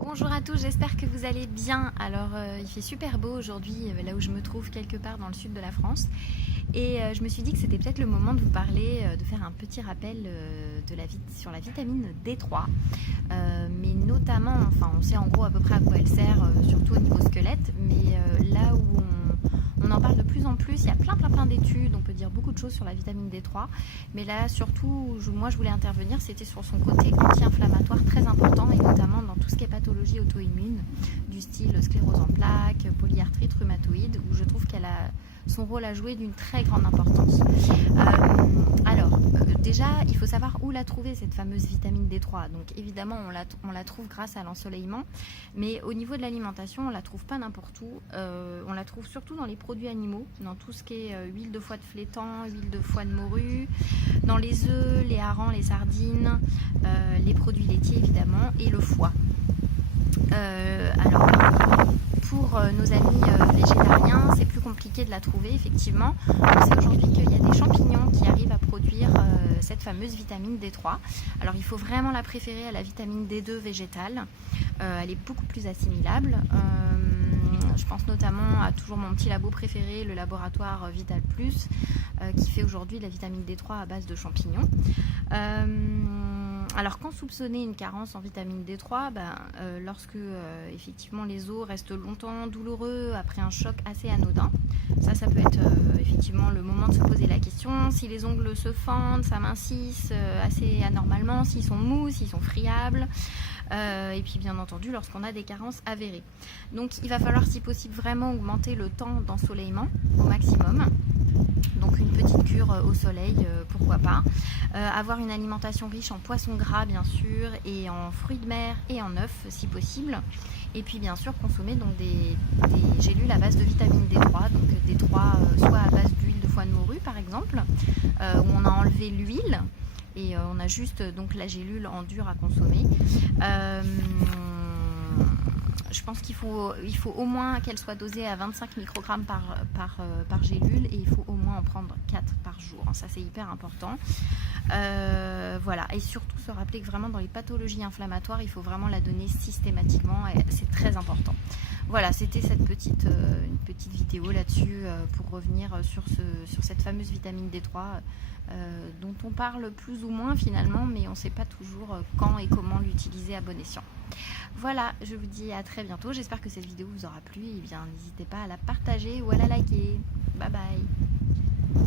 Bonjour à tous, j'espère que vous allez bien. Alors il fait super beau aujourd'hui là où je me trouve quelque part dans le sud de la France et je me suis dit que c'était peut-être le moment de vous parler, de faire un petit rappel sur la vitamine D3, mais notamment, enfin on sait en gros à peu près à quoi elle sert, surtout au niveau squelette, mais là où on en parle de plus en plus, il y a plein d'études, on peut dire beaucoup de choses sur la vitamine D3, mais là surtout, moi je voulais intervenir, c'était sur son côté anti-inflammatoire très important, et notamment dans tout ce qui est pathologie auto-immune, du style sclérose en plaques, polyarthrite rhumatoïde, où je trouve qu'elle a son rôle à jouer d'une très grande importance. Déjà, il faut savoir où la trouver, cette fameuse vitamine D3. Donc évidemment, on la trouve grâce à l'ensoleillement, mais au niveau de l'alimentation, on la trouve pas n'importe où. On la trouve surtout dans les produits animaux, dans tout ce qui est huile de foie de flétan, huile de foie de morue, dans les œufs, les harengs, les sardines, les produits laitiers évidemment, et le foie. Pour nos amis végétariens, c'est plus compliqué de la trouver, effectivement. On sait aujourd'hui qu'il y a des champignons qui arrivent à produire cette fameuse vitamine D3. Alors il faut vraiment la préférer à la vitamine D2 végétale. Elle est beaucoup plus assimilable. Je pense notamment à toujours mon petit labo préféré, le laboratoire Vital Plus, qui fait aujourd'hui la vitamine D3 à base de champignons. Alors quand soupçonner une carence en vitamine D3, lorsque effectivement les os restent longtemps douloureux après un choc assez anodin, ça peut être effectivement le moment de se poser la question. Si les ongles se fendent, s'amincissent assez anormalement, s'ils sont mous, s'ils sont friables, et puis bien entendu lorsqu'on a des carences avérées. Donc il va falloir si possible vraiment augmenter le temps d'ensoleillement au maximum. Donc une petite cure au soleil, pourquoi pas. Avoir une alimentation riche en poissons gras bien sûr, et en fruits de mer et en œufs si possible. Et puis bien sûr consommer donc des gélules à base de vitamine D3, donc D3 soit à base d'huile de foie de morue par exemple, où on a enlevé l'huile et on a juste donc la gélule en dur à consommer. Je pense qu'il faut au moins qu'elle soit dosée à 25 microgrammes par gélule, et il faut au moins en prendre 4 par jour. Ça c'est hyper important. Voilà, et surtout se rappeler que vraiment dans les pathologies inflammatoires, il faut vraiment la donner systématiquement, et c'est très important. Voilà, c'était une petite vidéo là-dessus pour revenir sur cette fameuse vitamine D3 dont on parle plus ou moins finalement, mais on ne sait pas toujours quand et comment l'utiliser à bon escient. Voilà, je vous dis à très bientôt. J'espère que cette vidéo vous aura plu. Et bien, n'hésitez pas à la partager ou à la liker. Bye bye.